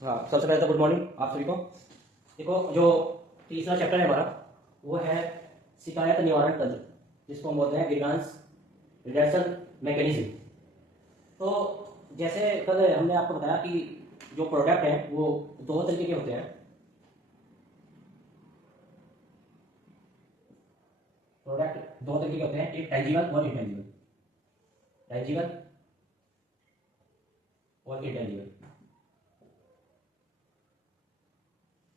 हाँ, सबसे पहले तो गुड मॉर्निंग आप सभी को। देखो, जो तीसरा चैप्टर है हमारा वो है शिकायत निवारण तंत्र, जिसको हम बोलते हैं ग्रीवांस रिडक्शन मैकेनिज्म। तो जैसे कल हमने आपको बताया कि जो प्रोडक्ट है वो दो तरीके के होते हैं। प्रोडक्ट दो तरीके के होते हैं, एक टेंजिबल और इंटेंजिबल। टेंजिबल और इंटेंजिबल।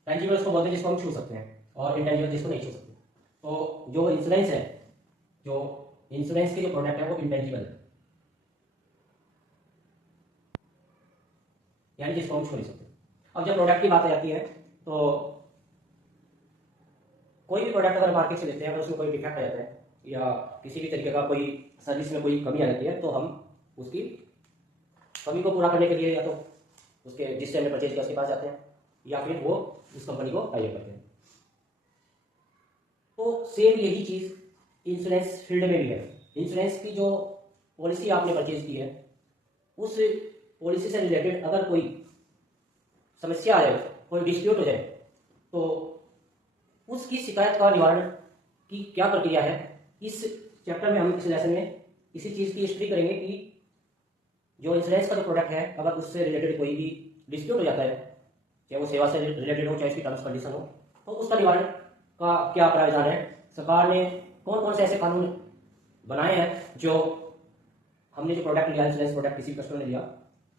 टेंजिबल उसको बोलते हैं जिसको हम छू सकते हैं, और इंटेंजिबल जिसको नहीं छू सकते। तो जो इंश्योरेंस है, जो इंश्योरेंस के जो प्रोडक्ट है वो इंटेंजिबल है, यानी जिसको हम छू नहीं सकते। अब जब प्रोडक्ट की बात आ जाती है तो कोई भी प्रोडक्ट अगर मार्केट से लेते हैं, अगर उसमें कोई डिफेक्ट आ जाता है या किसी भी तरीके का कोई सर्विस में कोई कमी आ जाती है, तो हम उसकी कमी को पूरा करने के लिए या तो उसके जिससे हमने परचेज किया उसके पास जाते हैं, या फिर वो उस कंपनी को टाई अप करते हैं। तो सेम यही चीज इंश्योरेंस फील्ड में भी है। इंश्योरेंस की जो पॉलिसी आपने परचेज की है, उस पॉलिसी से रिलेटेड अगर कोई समस्या आ जाए, कोई डिस्प्यूट हो जाए, तो उसकी शिकायत का निवारण की क्या प्रक्रिया है, इस चैप्टर में हम इस लेसन में इसी चीज की स्टडी करेंगे कि जो इंश्योरेंस का जो प्रोडक्ट है, अगर उससे रिलेटेड कोई भी डिस्प्यूट हो जाता है, चाहे वो सेवा से रिलेटेड हो चाहे उसकी टर्म्स कंडीशन हो, तो उसका निवारण का क्या प्रावधान है। सरकार ने कौन कौन से ऐसे कानून बनाए हैं जो हमने जो प्रोडक्ट लिया, इंश्योरेंस प्रोडक्ट किसी कस्टमर ने लिया,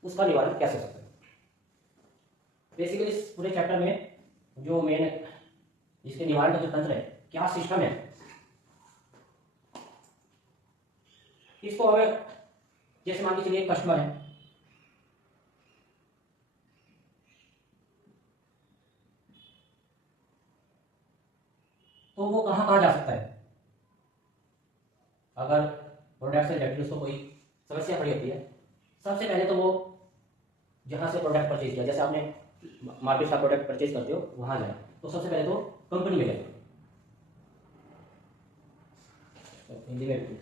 उसका निवारण कैसे हो सकता है। बेसिकली इस पूरे चैप्टर में जो मेन इसके निवारण का जो तंत्र है, क्या सिस्टम है, इसको हमें जैसे मान के चलिए एक कस्टमर है, तो वो कहाँ कहाँ जा सकता है अगर प्रोडक्ट से रिलेटेड उसको कोई समस्या खड़ी होती है। सबसे पहले तो वो जहां से प्रोडक्ट परचेज किया, जैसे आपने मार्केट से प्रोडक्ट परचेज करते हो वहां जाए, तो सबसे पहले तो कंपनी में जाए। हिंदी में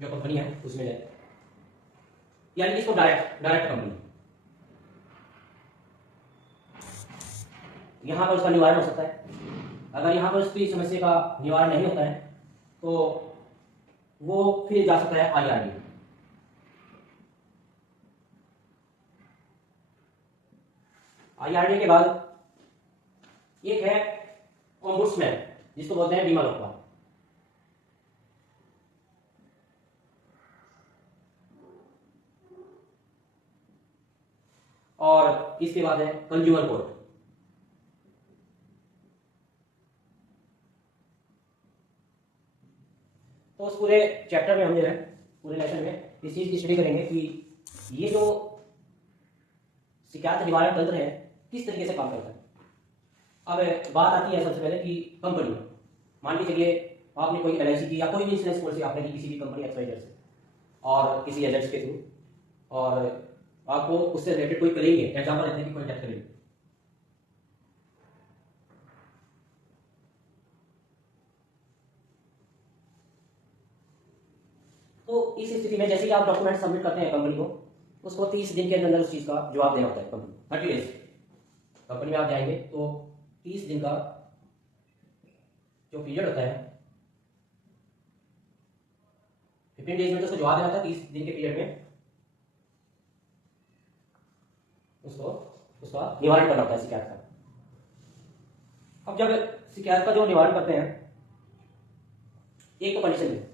जो कंपनी है उसमें जाए, यानी इसको डायरेक्ट डायरेक्ट कंपनी, यहां पर उसका निवारण हो सकता है। अगर यहां पर उसकी समस्या का निवारण नहीं होता है तो वो फिर जा सकता है IRD। IRD के बाद एक है ओम्बुड्समैन, जिसको बोलते हैं बीमा लोकपाल। और इसके बाद है कंज्यूमर कोर्ट। तो उस पूरे चैप्टर में हम जो है, पूरे लेसन में इस चीज की स्टडी करेंगे कि ये जो शिकायत निवारण तंत्र है किस तरीके से काम करता है। अब बात आती है सबसे पहले कि कंपनी, मान के चलिए आपने कोई LIC की या कोई भी इंश्योरेंस पॉलिसी आपने की किसी भी कंपनी XYZ से और किसी एजेंट्स के थ्रू, और आपको उससे रिलेटेड कोई क्लेम है, एग्जाम्पल लेते हैं कि कोई डेथ क्लेम। तो इस स्थिति में जैसे कि आप डॉक्यूमेंट सबमिट करते हैं कंपनी को, उसको 30 दिन के अंदर उस चीज का जवाब देना होता है कंपनी। 30 डेज कंपनी में आप जाएंगे तो 30 दिन का जो पीरियड होता है, 15 डेज में तो उसको जवाब देना था, 30 दिन के पीरियड में उसको उसका निवारण करना होता है शिकायत का। अब जब शिकायत का जो निवारण करते हैं, एक तो कंडीशन है,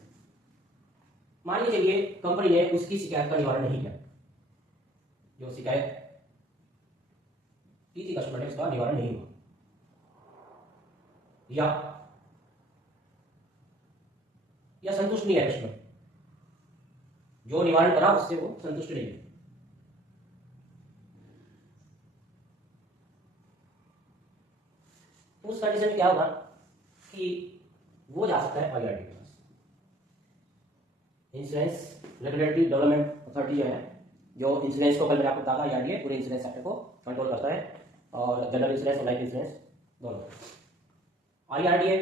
मान लीजिए चलिए कंपनी ने उसकी शिकायत का निवारण नहीं किया, जो शिकायत की थी कस्टमर ने उसका निवारण नहीं हुआ, या संतुष्ट नहीं है कस्टमर, जो निवारण करा उससे वो संतुष्ट नहीं है, तो उस कंडीशन में क्या होगा कि वो जा सकता है IRD के पास। इंश्योरेंस रेगुलेटरी डेवलपमेंट अथॉरिटी जो है, जो इंश्योरेंस को, कल मैंने आपको बताया IRDA पूरे इंश्योरेंस सेक्टर को कंट्रोल करता है, और जनरल इंश्योरेंस और लाइफ इंश्योरेंस दोनों। IRDA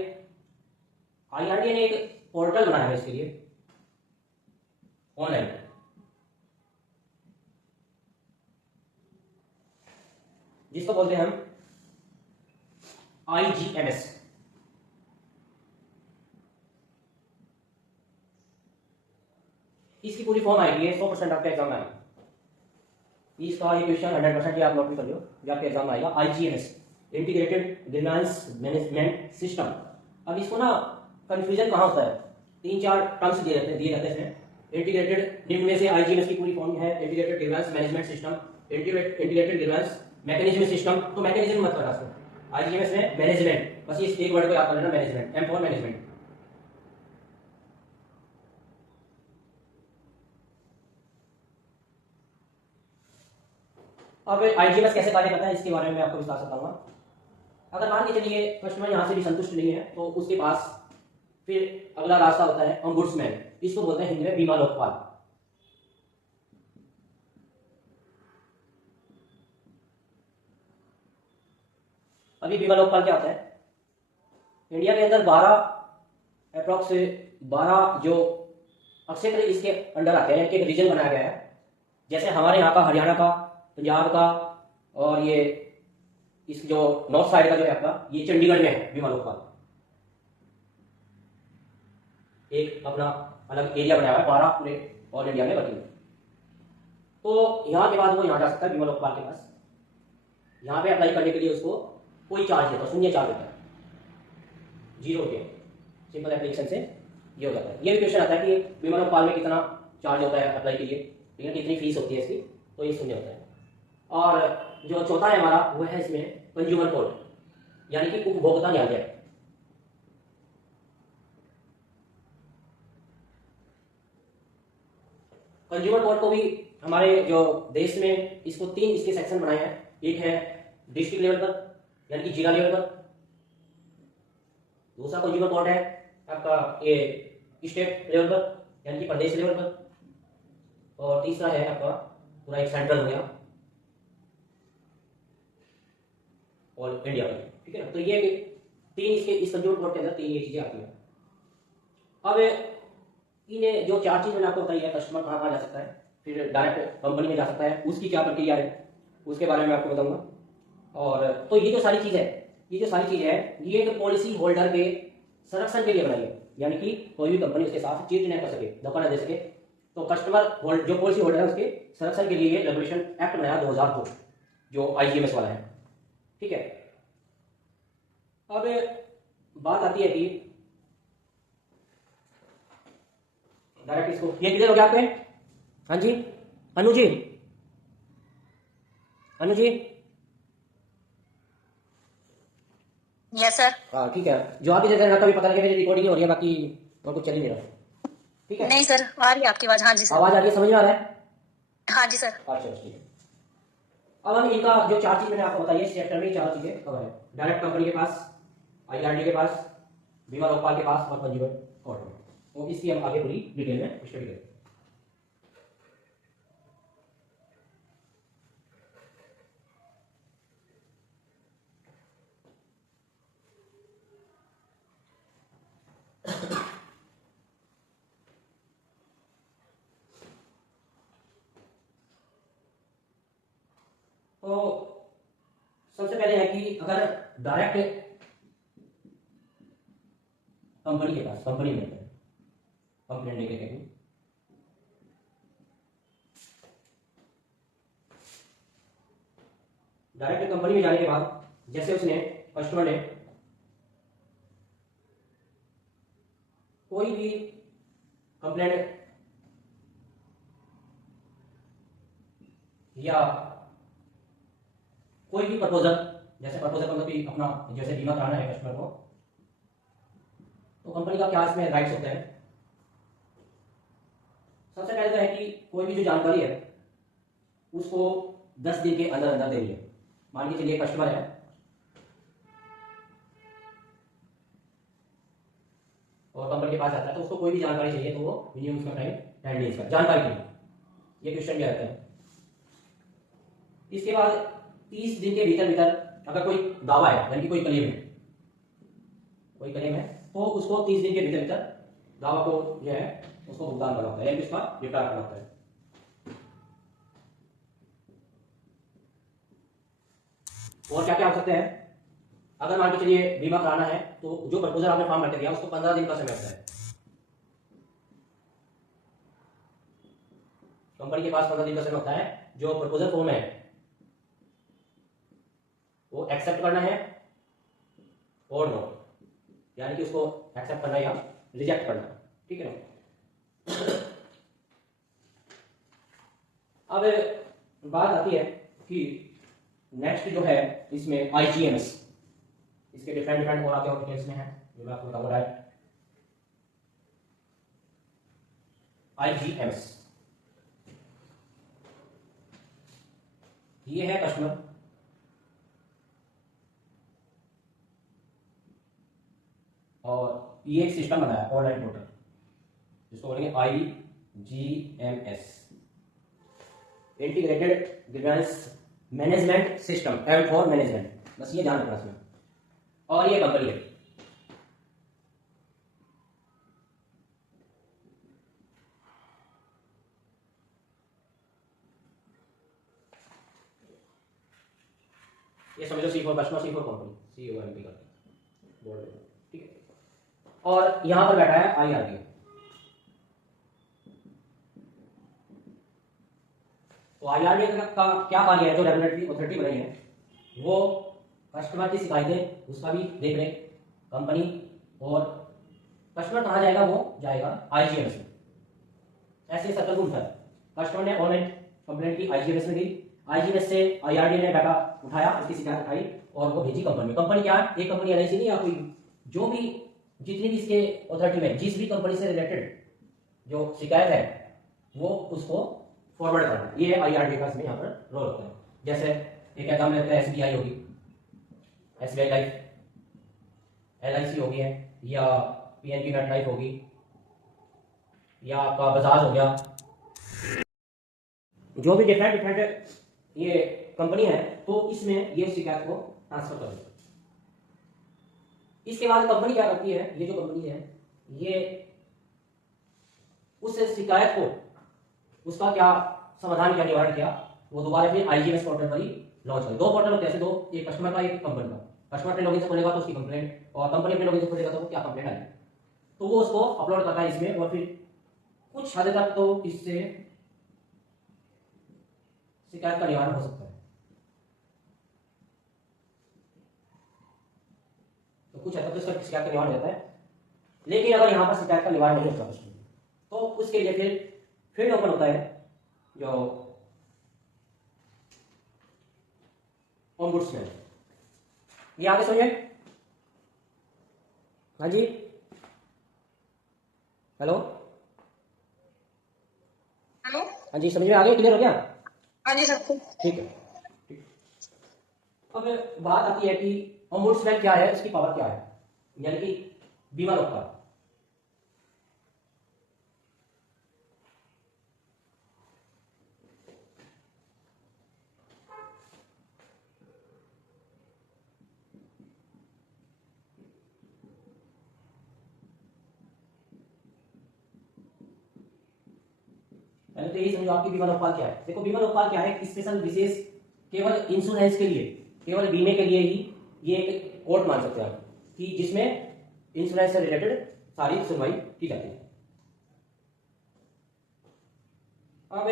ने एक पोर्टल बनाया है इसके लिए, ऑनलाइन, जिसको बोलते हैं हम IGMS। इसकी पूरी फॉर्म आएगी, 100% आपके एग्जाम में आएगी। इसका ये क्वेश्चन 100% ये आप नोट भी कर लो, जो आपके एग्जाम में आएगा। IGMS, integrated grievance management system. अब इसको ना कंफ्यूजन कहाँ होता है, 3-4 टर्म्स दिए जाते हैं इसमें। इंटीग्रेटेड, निम्न में से IGMS की पूरी फॉर्म है integrated grievance management system, integrated grievance mechanism system. तो मैकेनिज्म मत करना इसको, IGMS में मैनेजमेंट, बस इस एक वर्ड को याद कर लेना, मैनेजमेंट, M फॉर मैनेजमेंट। अब IGMS कैसे कार्य करता है इसके बारे में मैं आपको विस्तार से बताऊंगा। अगर मान के चलिए कस्टमर यहाँ से भी संतुष्ट नहीं है, तो उसके पास फिर अगला रास्ता होता है ऑम्बुड्समैन। इसको बोलते हैं हिंदी में बीमा लोकपाल। अभी बीमा लोकपाल क्या होता है, इंडिया के अंदर 12 जो क्षेत्र इसके अंडर आते हैं, एक रीजन बनाया गया है। जैसे हमारे यहाँ का, हरियाणा का, पंजाब का, और ये इस जो नॉर्थ साइड का जो है आपका, ये चंडीगढ़ में है बीमा लोकपाल। एक अपना अलग एरिया बनाया हुआ है, 12 पूरे ऑल इंडिया में वर्किंग। तो यहाँ के बाद वो यहाँ जा सकता है बीमा लोकपाल के पास। यहाँ पे अप्लाई करने के लिए उसको कोई चार्ज देता है, शून्य चार्ज देता है, 0 रुपये। सिंपल एप्लीकेशन से ये हो जाता है। ये भी क्वेश्चन आता है कि बीमा लोकपाल में कितना चार्ज होता है अप्लाई के लिए, ठीक है, कितनी फीस होती है इसकी, तो ये शून्य होता है। और जो चौथा है हमारा, वो है इसमें कंज्यूमर कोर्ट, यानी कि उपभोक्ता न्यायालय। कंज्यूमर कोर्ट को भी हमारे जो देश में इसको 3 इसके सेक्शन बनाए हैं। एक है डिस्ट्रिक्ट लेवल पर, यानी कि जिला लेवल पर। दूसरा कंज्यूमर कोर्ट है आपका ये स्टेट लेवल पर, यानी कि प्रदेश लेवल पर। और तीसरा है आपका पूरा एक सेंट्रल हो गया और इंडिया में, ठीक है ना। तो ये 3 इसके इस कंज्यूमर कोर्ट के अंदर 3 ये चीजें आती हैं। अब इन्हें जो 4 चीज मैंने आपको बताई है, कस्टमर कहाँ कहाँ जा सकता है, फिर डायरेक्ट कंपनी में जा सकता है, उसकी क्या प्रक्रिया है उसके बारे में आपको बताऊंगा। और तो ये जो सारी चीज है, ये एक पॉलिसी होल्डर के संरक्षण के लिए बनाई है, यानी कि कोई भी कंपनी उसके साथ चीट न कर सके, धोखा न दे सके। तो कस्टमर जो पॉलिसी होल्डर है उसके संरक्षण के लिए ये रेगुलेशन एक्ट बनाया 2002, जो IGMS वाला है, ठीक है। अब बात आती है कि डायरेक्ट इसको, ये क्लियर हो गया आपके? हाँ जी, अनु जी, यस सर। हाँ ठीक है, जो आपकी जगह का भी पता लगे, मेरी रिकॉर्डिंग हो रही है, बाकी और कुछ चल ही नहीं रहा, ठीक है। नहीं सर, आ रही है आपकी आवाज। हाँ जी सर, आवाज आ रही है, समझ में आ रहा है? हाँ जी सर। अच्छा ठीक है। अब हम इनका जो 4 चीज मैंने आपको बताई है, इस चैप्टर में 4 चीजें कवर है। डायरेक्ट कंपनी के पास, IRD के पास, बीमा लोकपाल के पास और कंज्यूमर कोर्ट में। तो इसकी हम आगे पूरी डिटेल में स्टडी करेंगे। तो सबसे पहले है कि अगर डायरेक्ट कंपनी के पास, कंपनी में कंप्लेंट लेके कहीं, डायरेक्ट कंपनी में जाने के बाद, जैसे उसने कस्टमर ने कोई भी कंप्लेंट या कोई भी प्रपोजल, जैसे प्रपोजल मतलब कि अपना जैसे बीमा कराना है कस्टमर को, तो कंपनी का क्या इसमें राइट्स होते हैं। सबसे पहले तो है कि कोई भी जो जानकारी है उसको 10 दिन के अंदर अंदर देनी है। मान के चलिए कस्टमर है और कंपनी के पास आता है, तो उसको कोई भी जानकारी चाहिए तो वो मिनिमम उसका टाइम 10 डेज का जानकारी के लिए, ये क्वेश्चन भी आता है। इसके बाद 30 दिन के भीतर अगर कोई दावा है, यानी कि कोई क्लेम है, तो उसको 30 दिन के भीतर दावा को जो है उसको भुगतान करना होता है, यानी उसका निपटारा करना होता है। और क्या क्या हो सकते हैं? अगर मान के चलिए बीमा कराना है तो जो प्रपोजल आपने फॉर्म करके दिया उसको 15 दिन का समय होता है। कंपनी के पास 15 दिन का समय होता है। जो प्रपोजल फॉर्म है वो एक्सेप्ट करना है और नो, यानी कि उसको एक्सेप्ट करना या रिजेक्ट करना, ठीक है। अब बात आती है कि नेक्स्ट जो है इसमें आईजीएमएस, इसके डिफरेंट डिफरेंट और आगे और डिटेल्स में है जो मैं आपको बताऊंगा। आईजीएमएस ये है कस्टमर और ये एक सिस्टम बनाया ऑनलाइन पोर्टल जिसको बोलेंगे IGMS, integrated grievance management system and for management, बस ये ध्यान रखना इसमें। और ये कंपनी है, ये समझो C4 customer, C4 company, COMP का बोर्ड, ठीक है। और यहां पर बैठा है IRDA। तो IRDA का क्या कार्य है? जो रेगुलेटरी अथॉरिटी बनाई है वो कस्टमर की शिकायतें उसका भी देख रेख कंपनी, और कस्टमर कहाँ जाएगा? वो जाएगा आईजीएमएस में। ऐसे सर्कल घूमता है। कस्टमर ने ऑनलाइन कंप्लेंट की, आईजीएमएस में गई, आईजीएमएस से IRDA ने डाटा उठाया, उसकी शिकायत उठाई और वो भेजी कंपनी में। कंपनी क्या है? एक कंपनी LIC नहीं, या कोई जो भी जितनी भी इसके अथॉरिटी में जिस भी कंपनी से रिलेटेड जो शिकायत है वो उसको फॉरवर्ड करना, ये IRDA का इसमें यहाँ पर रोल होता है। जैसे एक एग्जाम लेते हैं, SBI होगी, SBI लाइफ, LIC होगी है, या PNB मेट लाइफ होगी, या आपका बजाज हो गया, जो भी डिफरेंट डिफरेंट ये कंपनी है, तो इसमें ये शिकायत को ट्रांसफर कर देते हैं। इसके बाद कंपनी क्या करती है? ये जो कंपनी है ये उस शिकायत को, उसका क्या समाधान, क्या निवारण किया, वो दोबारा फिर आईजीएमएस पोर्टल पर ही लॉन्च करें। दो पोर्टल होते हैं ऐसे, दो, एक कस्टमर का, एक कंपनी का। कस्टमर अपने लॉगिन से खोलेगा तो उसकी कंप्लेंट, और कंपनी अपने लॉगिन से खोलेगा तो वो क्या कंप्लेंट आएगी, तो वो उसको अपलोड करता है इसमें, और फिर कुछ हद तक तो इससे शिकायत का निवारण हो सकता है। तो कुछ हद तक तो इसका शिकायत का निवारण रहता है। लेकिन अगर यहाँ पर शिकायत का निवारण नहीं होता तो उसके लिए फिर ओपन होता है जो ओम्बुड्समैन। ये आगे समझे? हाँ जी, हेलो, हेलो। हाँ जी, समझ में आ गया? क्लियर हो गया? हाँ जी सर। ठीक है, ठीक। अब बात आती है कि ओम्बुड्समैन क्या है, उसकी पावर क्या है, यानी कि बीमा लोकपाल। पहले तो यही समझो आपकी बीमा लोकपाल क्या है। देखो, बीमा लोकपाल क्या है? स्पेशल, विशेष, केवल इंश्योरेंस के लिए, केवल बीमे के लिए ही ये एक कोर्ट मान सकते हैं आप, कि जिसमें इंश्योरेंस से रिलेटेड सारी सुनवाई की जाती है। अब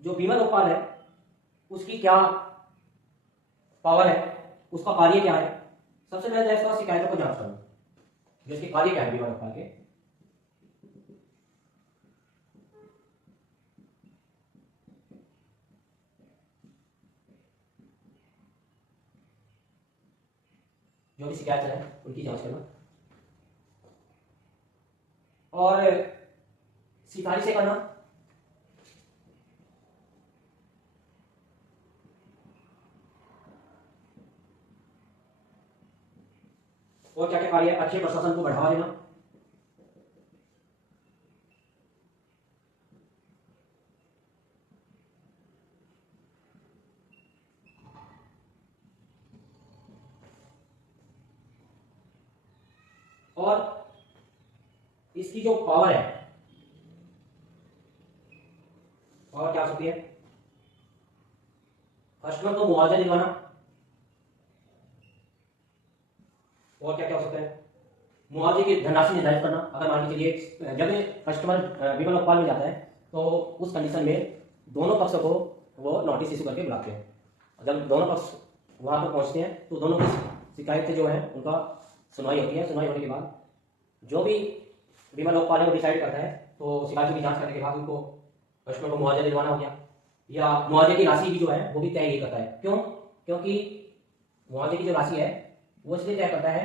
जो बीमा लोकपाल है उसकी क्या पावर है, उसका कार्य क्या है? सबसे पहले इसका शिकायतों को जांच करना, जो इसके कार्य क्या है बीमा लोकपाल के। जो भी शिकायत है उनकी जांच करना, और सिफारिश से करना, और क्या क्या कार्य है? अच्छे प्रशासन को बढ़ावा देना, और इसकी जो पावर है, पावर क्या हो सकती है? कस्टमर को मुआवजा दिलवाना, और क्या क्या हो सकता है? मुआवजे की धनराशि निर्धारित करना। अगर मान के चलिए जब कस्टमर बीमा लोकपाल में जाता है तो उस कंडीशन में दोनों पक्षों को वो नोटिस इशू करके बुलाते हैं। जब दोनों पक्ष वहां पर पहुंचते हैं तो दोनों की शिकायतें जो है उनका सुनवाई होती है। सुनवाई होने के बाद जो भी बीमा लोकपाल है वो डिसाइड करता है, तो शिकायतों की जांच करने के बाद उनको कस्टमर को मुआवजा दिलवाना हो गया, या मुआवजे की राशि भी जो है वो भी तय ही करता है। क्यों? क्योंकि मुआवजे की जो राशि है वो इसलिए तय करता है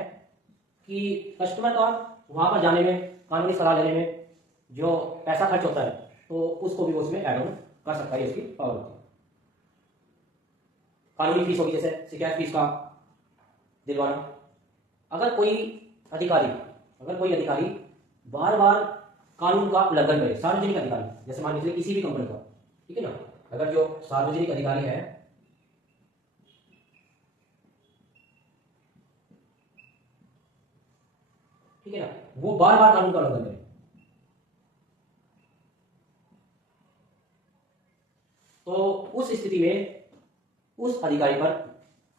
कि कस्टमर का वहां पर जाने में, कानूनी सलाह लेने में जो पैसा खर्च होता है तो उसको भी वो उसमें ऐड ऑन कर सकता है। इसकी पावर होती है। कानूनी फीस होगी, जैसे शिकायत फीस का दिलवाना। अगर कोई अधिकारी बार बार कानून का उल्लंघन करे, सार्वजनिक अधिकारी, जैसे मान लीजिए किसी भी कंपनी का, ठीक है ना, अगर जो सार्वजनिक अधिकारी है ठीक है ना, वो बार बार कानून का उल्लंघन करे तो उस स्थिति में उस अधिकारी पर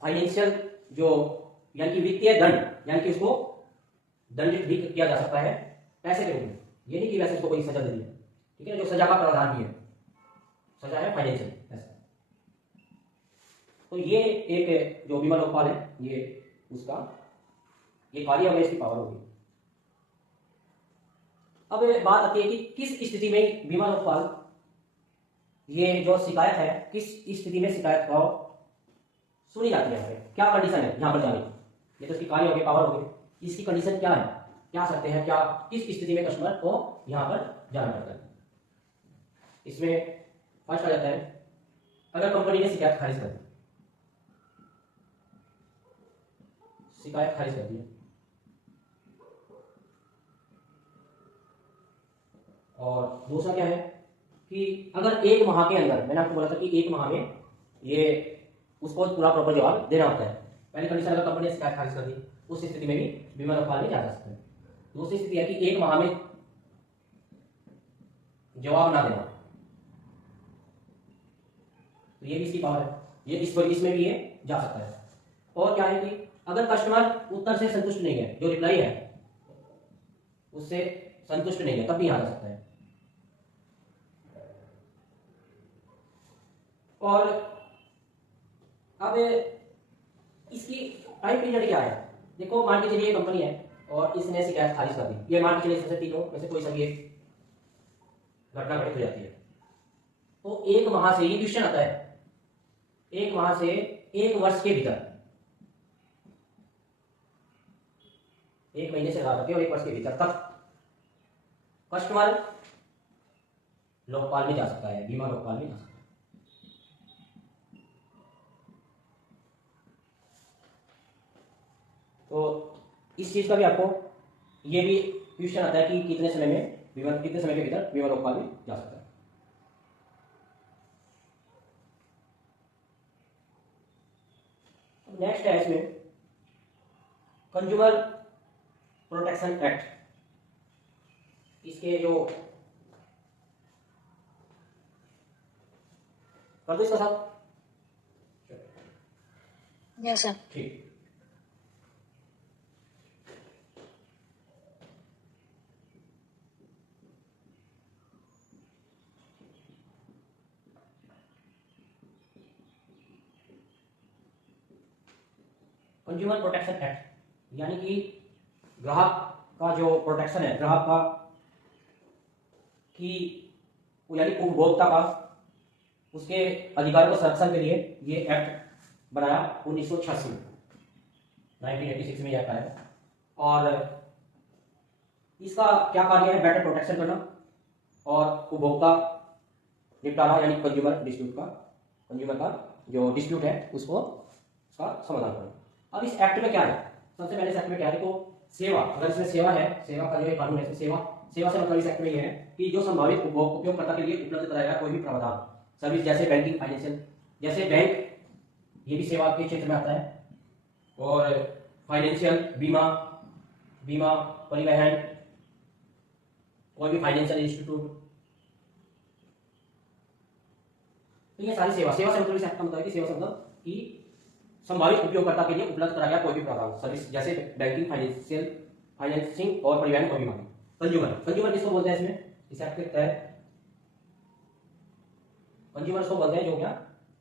फाइनेंशियल जो यानी कि वित्तीय दंड, यानी कि उसको दंडित भी किया जा सकता है पैसे के रूप में। ये नहीं कि वैसे उसको कोई सजा दे दी है, ठीक है ना, जो सजा का प्रावधान भी है, सजा है फाइनेंशियल ऐसा। तो ये एक जो बीमा लोकपाल है ये उसका ये कार्य होगा, इसकी पावर होगी। अब बात आती है कि किस स्थिति में बीमा लोकपाल ये जो शिकायत है किस स्थिति में शिकायत को सुनी जाती है, क्या कंडीशन है यहाँ पर जाने की। ये तो इसकी कार्य हो गई, पावर हो गई, इसकी कंडीशन क्या है, क्या सकते हैं, क्या किस स्थिति में कस्टमर को यहाँ पर जाना पड़ता है। इसमें फर्स्ट आ जाता है अगर कंपनी ने शिकायत खारिज कर दी, शिकायत खारिज कर दी, और दूसरा क्या है कि अगर एक माह के अंदर, मैंने आपको बोला था कि एक माह में ये उसको पूरा प्रॉपर जवाब देना होता है। पहली कंडीशन अगर कंपनी ने शिकायत खारिज कर दी, उस स्थिति में भी बीमा लोकपाल में जा सकते हैं। दूसरी स्थिति है कि एक माह में जवाब ना देना, तो ये भी इसकी पावर है, ये इसमें भी ये जा सकता है। और क्या है कि अगर कस्टमर उत्तर से संतुष्ट नहीं है, जो रिप्लाई है उससे संतुष्ट नहीं है, तब भी यहां जा सकता है। और अब इसकी टाइम पीरियड क्या है? देखो मान के चलिए कंपनी है और इसने शिकायत खारिज कर दी, ये मान के चलिए सबसे तीनों में से कोई सा भी एक घटना घटित हो जाती है, तो एक माह से, ये क्वेश्चन आता है, एक माह से एक वर्ष के भीतर, एक महीने से ज्यादा और एक वर्ष के भीतर तक कस्टमर लोकपाल में जा सकता है, बीमा लोकपाल में जा सकता है। तो इस चीज का भी आपको ये भी क्वेश्चन आता है कि कितने समय के भीतर बीमा लोकपाल में जा सकता है। नेक्स्ट है इसमें कंज्यूमर प्रोटेक्शन एक्ट। इसके जो कर दो इसका साथ, यस सर। ठीक। कंज्यूमर प्रोटेक्शन एक्ट यानी कि ग्राहक का जो प्रोटेक्शन है, ग्राहक का कि यानी उपभोक्ता का, उसके अधिकारों को संरक्षण के लिए ये एक्ट बनाया 1986 में, 1986 में यह एक्ट आया। और इसका क्या कार्य है? बेटर प्रोटेक्शन करना और उपभोक्ता निपटारा यानी कंज्यूमर डिस्प्यूट का, कंज्यूमर का जो डिस्प्यूट है उसको उसका समाधान करना। अब इस एक्ट में क्या है? सबसे पहले इस एक्ट में क्या है? देखो सेवा, अगर इसमें सेवा है, सेवा का जो कानून है, सेवा से मतलब इस एक्ट में यह है कि जो संभावित उपयोगकर्ता के लिए उपलब्ध कराया कोई भी प्रावधान, सर्विस जैसे बैंकिंग, फाइनेंशियल, जैसे बैंक ये भी सेवा के क्षेत्र में आता है, और फाइनेंशियल, बीमा, परिवहन, कोई भी फाइनेंशियल इंस्टीट्यूट, तो ये सारी सेवा सेवा से मतलब इसका मतलब है कि सेवा से मतलब कि संभावित उपयोगकर्ता के लिए उपलब्ध कराया गया कोई भी प्रावधान सर्विस, जैसे बैंकिंग, फाइनेंशियल, फाइनेंसिंग और परिवहन और बीमा। कंज्यूमर, कंज्यूमर किसको बोलते हैं इसमें, इसे आपके तहत कंज्यूमर उसको बोलते हैं जो क्या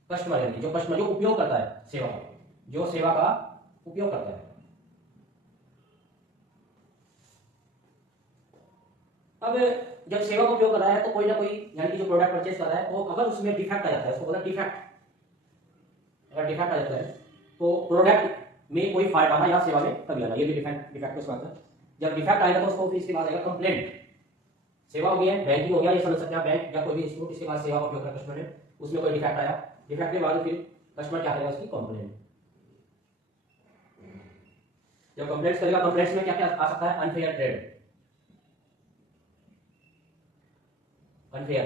कस्टमर है, जो कस्टमर जो उपयोग करता है सेवा का, जो सेवा का उपयोग करता है। अब जब सेवा का उपयोग कर रहा है तो कोई ना कोई यानी कि जो प्रोडक्ट परचेज कर रहा है, तो अगर उसमें डिफेक्ट आ जाता है, उसको बोलते हैं डिफेक्ट, अगर डिफेक्ट आ जाता है तो प्रोडक्ट में कोई फॉल्ट आना या सेवा में कमी आना, ये भी डिफेक्ट डिफेक्ट उसका आता है। जब डिफेक्ट आएगा तो उसको फिर इसके बाद आएगा कंप्लेंट। सेवा हो गया, बैंकिंग हो गया, ये समझ सकते हैं बैंक या कोई भी इंस्टीट्यूट, इसके बाद सेवा का उपयोग कर कस्टमर ने, उसमें कोई डिफेक्ट आया, डिफेक्ट के बाद फिर कस्टमर क्या करेगा, उसकी कंप्लेंट। जब कंप्लेंट्स करेगा, कंप्लेंट्स में क्या क्या आ सकता है, unfair trade, unfair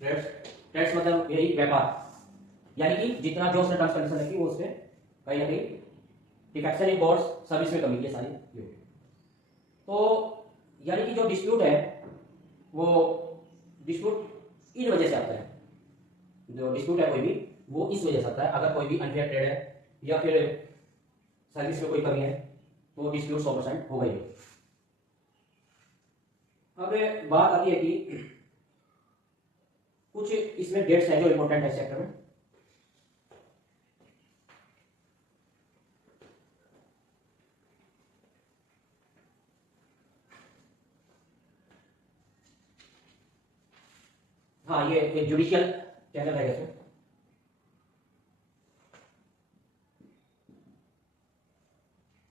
trades, trades मतलब यही व्यापार, यानी कि जितना जो उसने टर्म्स कंडीशन रखी वो उसमें कहीं ना कहीं डिफेक्शन इन गुड्स सर्विस में कमी, ये सारी ये। तो यानी कि जो डिस्प्यूट है वो डिस्प्यूट इन वजह से आता है, जो डिस्प्यूट है कोई भी वो इस वजह से आता है, अगर कोई भी अनफेयर ट्रेड है या फिर सर्विस में कोई कमी है तो डिस्प्यूट 100% होगा ही। अब बात आती है कि कुछ इसमें डेट्स हैं जो इंपॉर्टेंट है सेक्टर में। हाँ, ये एक जुडिशियल चैनल है इसमें,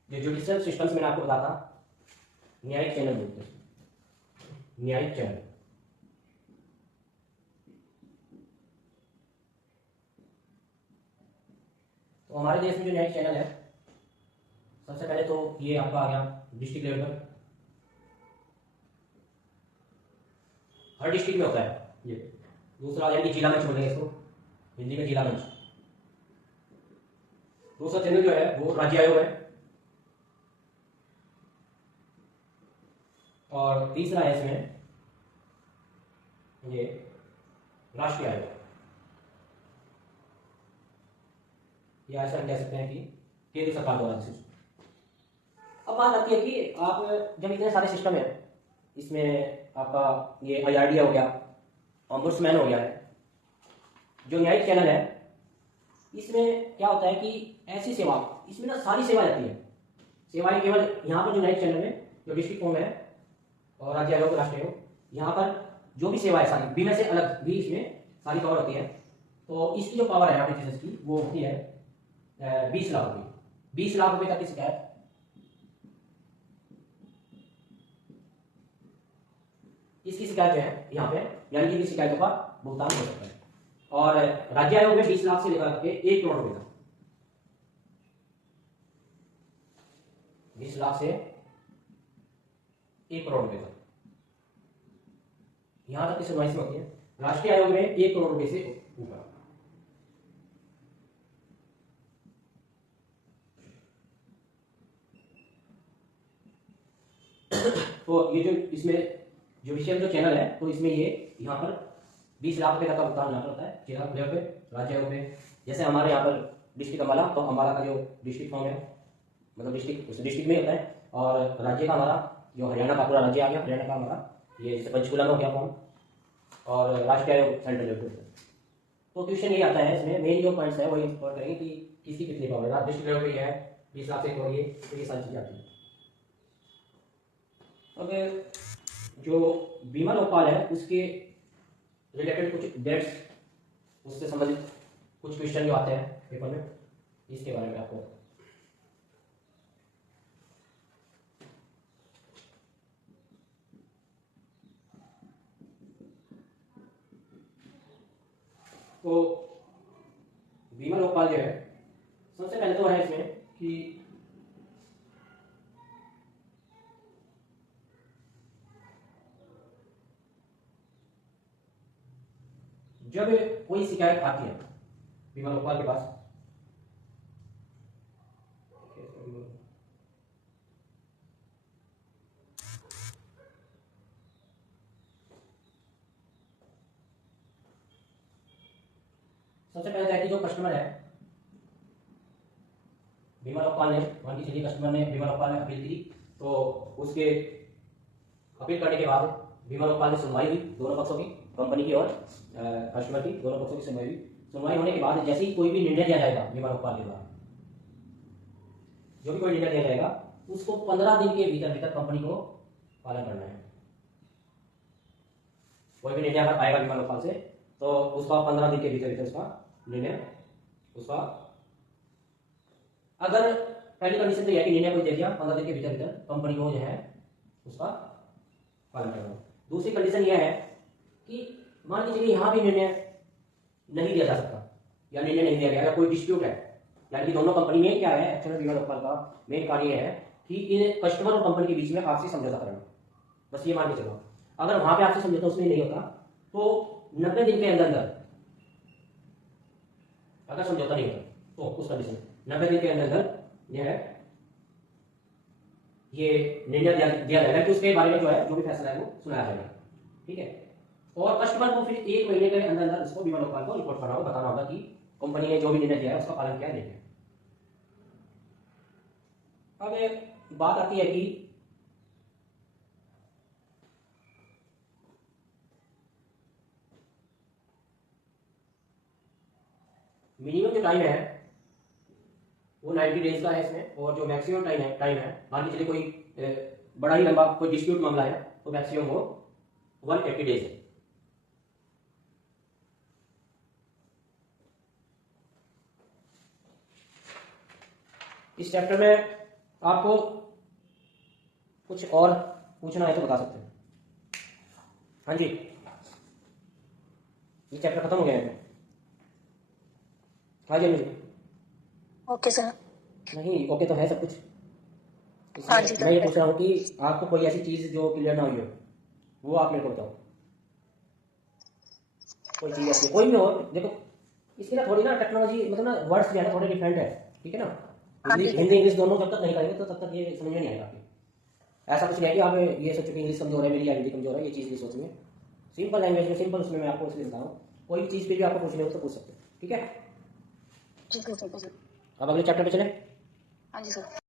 जो जुडिशियल सिस्टम्स मैंने आपको बताया था, न्यायिक चैनल बोलते हैं, न्यायिक चैनल। तो हमारे देश में जो न्यायिक चैनल है, सबसे पहले तो ये आपका आ गया डिस्ट्रिक्ट लेवल पर, हर डिस्ट्रिक्ट में होता है ये। दूसरा यानी कि जिला मंच बोलेंगे इसको, हिंदी में जिला मंच। दूसरा चैनल जो है वो राज्य आयोग है, और तीसरा है इसमें ये राष्ट्रीय आयोग, या ऐसा हम कह सकते हैं कि केंद्र सरकार द्वारा सिस्टम। अब बात आती है कि आप जब इतने सारे सिस्टम है, इसमें आपका ये IRDA हो गया, ऑम्बुड्समैन हो गया है, जो न्यायिक चैनल है, इसमें क्या होता है कि ऐसी सेवा, इसमें ना सारी सेवा जाती है, सेवाएं केवल यहाँ पर जो न्यायिक चैनल में जो डिस्ट्रिक्ट होम है और राज्य आयोग, राष्ट्रीय आयोग, यहाँ पर जो भी सेवा है सारी बीमा से अलग भी इसमें सारी कवर होती है। तो इसकी जो पावर है एप्लीकेशन की वो होती है 20 लाख रुपये, 20 लाख रुपये तक की शिकायत, इसकी शिकायत जो है यहाँ पे यानी कि शिकायतों का भुगतान हो सकता है। और राज्य आयोग में 20 लाख से लेकर के 1 करोड़ रुपए तक, 20 लाख से 1 करोड़ रुपए तक यहां तक की सुनवाई होती है। राष्ट्रीय आयोग में 1 करोड़ रुपए से ऊपर। तो ये जो इसमें जुडिशियल जो चैनल है, तो इसमें ये यहाँ पर 20 लाख रुपए तक का भुगतान यहाँ पर होता है जिला लेवल पे, राज्य लेवल पे। जैसे हमारे यहाँ पर डिस्ट्रिक्ट अम्बाला, तो अम्बाला का जो डिस्ट्रिक्ट फॉर्म है मतलब डिस्ट्रिक्ट उस डिस्ट्रिक्ट में होता है, और राज्य का हमारा जो हरियाणा का पूरा राज्य आ गया, हरियाणा का हमारा ये जैसे पंचकुला में हो गया फॉर्म, और राष्ट्रीय आयोग सेंट्रल लेवल पे। तो क्वेश्चन ये आता है इसमें, मेन जो पॉइंट्स है वही कवर करेंगे कि किसकी कितनी पावर है, डिस्ट्रिक्ट लेवल पे ये है 20 लाख से करोड़, ये तो ये सारी चीजें आती है। अब जो बीमा लोकपाल है उसके रिलेटेड कुछ डेट्स, उससे संबंधित कुछ क्वेश्चन जो आते हैं पेपर में, इसके बारे में आपको तो बीमा लोकपाल जो है, सबसे पहले तो है इसमें कि जब कोई शिकायत आती है बीमा लोकपाल के पास, सबसे पहले है कि जो कस्टमर है, बीमा लोकपाल ने, मान के चलिए कस्टमर ने, बीमा लोकपाल ने अपील की, तो उसके अपील करने के बाद बीमा लोकपाल में सुनवाई हुई दोनों पक्षों की, कंपनी की और कस्टमर की, दोनों पक्षों की सुनवाई हुई। सुनवाई होने के बाद जैसे ही कोई भी निर्णय दिया जाएगा बीमा लोकपाल के द्वारा, जो भी कोई निर्णय दिया जाएगा उसको 15 दिन के भीतर भीतर कंपनी को पालन करना है। कोई भी निर्णय अगर आएगा बीमा लोकपाल से तो उसका 15 दिन के भीतर भीतर उसका निर्णय, उसका अगर पहली कंडीशन तो यह कि निर्णय कोई दे दिया 15 दिन के भीतर भीतर कंपनी को जो है उसका पालन करना। दूसरी कंडीशन यह है कि मान लीजिए यहां भी निर्णय नहीं दिया जा सकता या निर्णय नहीं दिया गया या कोई डिस्प्यूट है, यानी कि दोनों कंपनी में क्या है, एक्चुअली बीमा लोकपाल का मेन कार्य है कि इन कस्टमर और कंपनी के बीच में आपसी समझौता करना। बस ये मान के चलो, अगर वहां पे आपसी समझौता उसमें नहीं होता तो 90 दिन के अंदर अंदर अगर समझौता नहीं होता तो उस कंडीशन 90 दिन के अंदर अंदर यह है ये निर्णय दिया जाएगा कि उसके बारे में जो है जो भी फैसला है वो सुनाया जाएगा। ठीक है, और कस्टमर को फिर 1 महीने के अंदर अंदर उसको बीमा लोकपाल को रिपोर्ट करना होगा, बताना होगा कि कंपनी ने जो भी निर्णय दिया है उसका पालन किया नहीं किया। अब बात आती है कि मिनिमम जो टाइम है वो 90 डेज का है इसमें, और जो मैक्सिमम टाइम है मान के चलिए कोई बड़ा ही लंबा कोई डिस्प्यूट मामला है तो मैक्सिमम वो 180 डेज है। इस चैप्टर में आपको कुछ और पूछना है तो बता सकते हैं। हाँ जी, ये चैप्टर खत्म हो गया है। हाँ जी मुझे ओके सर। नहीं, ओके तो है सब कुछ। हाँ जी, मैं ये पूछ रहा हूँ कि आपको कोई ऐसी चीज जो क्लियर ना हुई हो वो आप मेरे को बताओ। कोई चीज ऐसी कोई भी हो, देखो इसकी ना थोड़ी ना टेक्नोलॉजी मतलब ना वर्ड्स जो है ना थोड़े डिफरेंट है, ठीक है ना। हाँ जी। हिंदी इंग्लिश दोनों जब तक नहीं करेंगे तो तब तक ये समझ में नहीं आएगा आपको। ऐसा कुछ नहीं है कि आप ये सोचो कि इंग्लिश कमजोर है मेरी या हिंदी कमजोर है, ये चीज नहीं सोचनी। सिंपल लैंग्वेज में सिंपल उसमें मैं आपको इसलिए बता रहा हूँ, कोई चीज पे भी आपको पूछने हो तो पूछ सकते हो। ठीक है, ठीक है सर। अब अगले चैप्टर पे चले। हाँ जी सर।